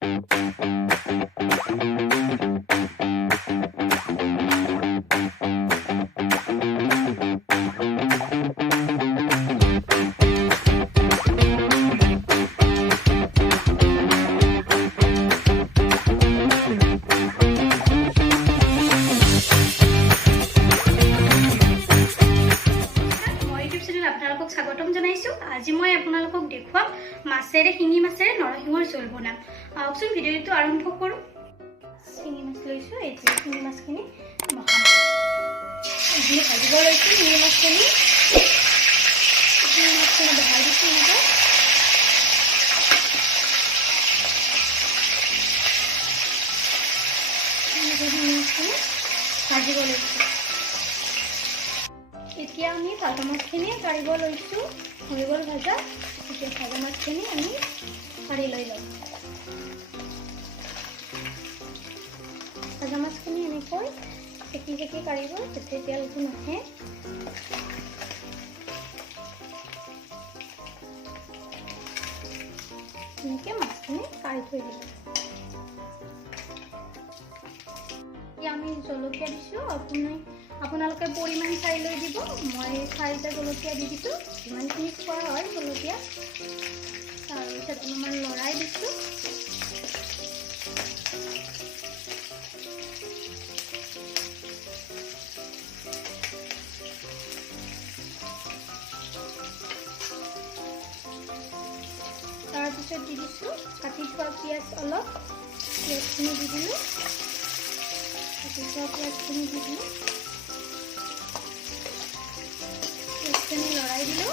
আজি মই আপোনালোকক দেখুৱাম মাছেৰে শিঙি মাছেৰে নৰসিংহৰ জোল বনাম। আহকচোন ভিডিঅ'টো আৰম্ভ কৰোঁ। শিঙি মাছ লৈছোঁ, এতিয়া শিঙি মাছখিনি বহাম। এইখিনি ভাজিব লৈছোঁ। শিঙি মাছখিনি বহাই দিছোঁ এনেকৈ। শিঙি মাছখিনি ভাজিব লৈছোঁ। এতিয়া আমি ভাজা মাছখিনি কাঢ়িব লৈছোঁ। হৈ গ'ল ভাজা। এতিয়া ভাজা মাছখিনি আমি কাঢ়ি লৈ লওঁ। ভাজা মাছখিনি এনেকৈ চেকি চেকি কাঢ়িব, তেতিয়া তেলটো নাহে। এনেকৈ মাছখিনি কাঢ়ি থৈ দিলোঁ। এতিয়া আমি জলকীয়া দিছোঁ। আপোনালোকে পৰিমাণ চাই লৈ দিব। মই 4টা জলকীয়া দি দিছোঁ, যিমানখিনি খোৱা হয় জলকীয়া। তাৰপিছত অলপমান লৰাই দিছোঁ। তাৰপিছত দি দিছোঁ কাটি থোৱা পিঁয়াজ অলপ। পিঁয়াজখিনি দি দিলোঁ। কাটি থোৱা পিঁয়াজখিনি দি দিলোঁ। পিঁয়াজখিনি লৰাই দিলোঁ।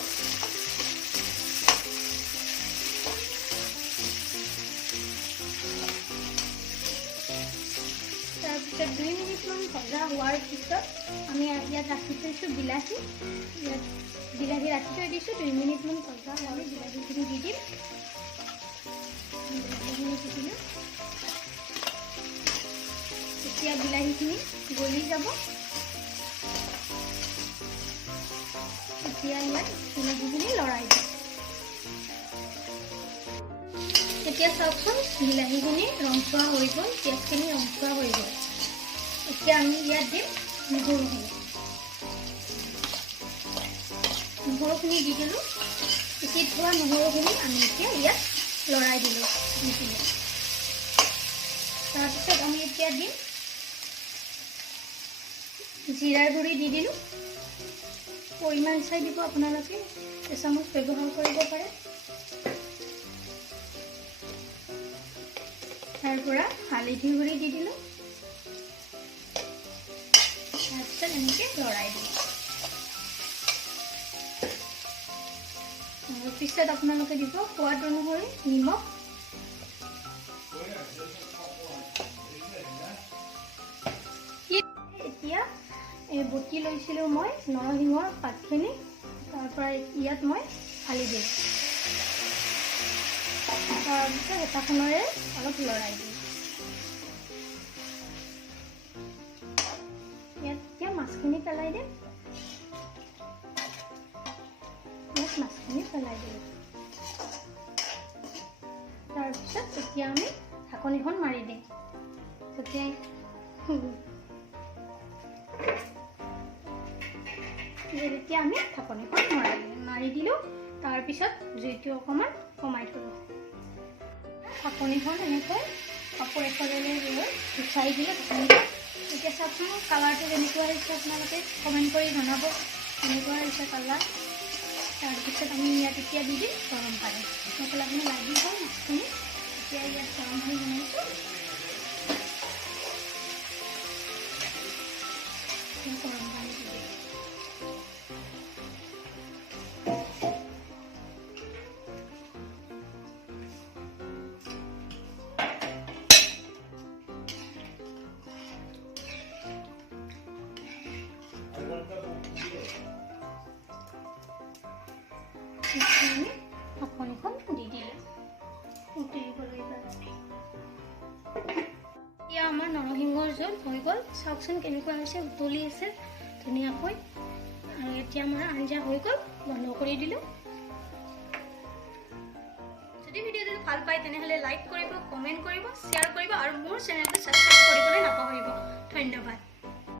তাৰপিছত 2 মিনিটমান ভজা হোৱাৰ পিছত আমি ইয়াত ৰাখি থৈছোঁ বিলাহী। ইয়াত বিলাহী ৰাখি থৈ দিছোঁ। 2 মিনিটমান ভজা হোৱাৰ বিলাহীখিনি দি দিম। বিলাহীখিনি দি দিলোঁ। এতিয়া বিলাহীখিনি গলি যাব। এতিয়া ইয়াত বিলাহীখিনি লৰাই দিম। এতিয়া চাওকচোন বিলাহীখিনি ৰংচোৱা হৈ গ'ল, পিঁয়াজখিনি ৰংচোৱা হৈ গ'ল। এতিয়া আমি ইয়াত দিম নহৰুখিনি। নহৰুখিনি দি দিলোঁ। পিচি থোৱা নহৰুখিনি আমি এতিয়া ইয়াত লৰাই দিলোঁ। তাৰপিছত আমি এতিয়া দিম জিৰাৰ গুড়ি দি দিলোঁ। পৰিমাণ চাই দিব আপোনালোকে, এচামুচ ব্যৱহাৰ কৰিব পাৰে। তাৰ পৰা হালধি গুড়ি দি দিলোঁ। তাৰপিছত এনেকৈ লৰাই দিলোঁ। পিছত আপোনালোকে দিব সোৱাদ অনুসৰি নিমখ। এতিয়া বটি লৈছিলোঁ মই নৰসিংহৰ পাতখিনি, তাৰ পৰা ইয়াত মই ঢালি দিওঁ। তাৰপিছত হেতাখনেৰে অলপ লৰাই দিওঁ। ইয়াত এতিয়া মাছখিনি পেলাই দিম। ইয়াত মাছখিনি পেলাই দিলোঁ। তাৰপিছত এতিয়া আমি ঢাকনিখন মাৰি দিম। যেতিয়া আমি ঢাকনিখন মাৰি দিলোঁ, তাৰপিছত জুইটো অকণমান কমাই থলোঁ। ঢাকনিখন এনেকৈ কাপোৰ এখনেৰে গুচাই দিলে ঢাকনিখন। এতিয়া চাওকচোন কালাৰটো কেনেকুৱা হৈছে, আপোনালোকে কমেণ্ট কৰি জনাব কেনেকুৱা হৈছে কালাৰ। তাৰপিছত আমি ইয়াত এতিয়া দি দিম গৰম পানী। মছলাখিনি লাগিব মাছখিনি। এতিয়া ইয়াত গৰম পানী বনাইছোঁ। গৰম পানী দি দিম। ঢাকনিখন দি দিলোঁ। এতিয়া আমাৰ নৰসিংহৰ জোল হৈ গ'ল। চাওকচোন কেনেকুৱা হৈছে, উতলি আছে ধুনীয়াকৈ। আৰু এতিয়া আমাৰ আঞ্জা হৈ গ'ল, বন্ধ কৰি দিলোঁ। যদি ভিডিঅ'টো ভাল পায় তেনেহ'লে লাইক কৰিব, কমেণ্ট কৰিব শ্বেয়াৰ কৰিব আৰু মোৰ চেনেলটো ছাবস্ক্ৰাইব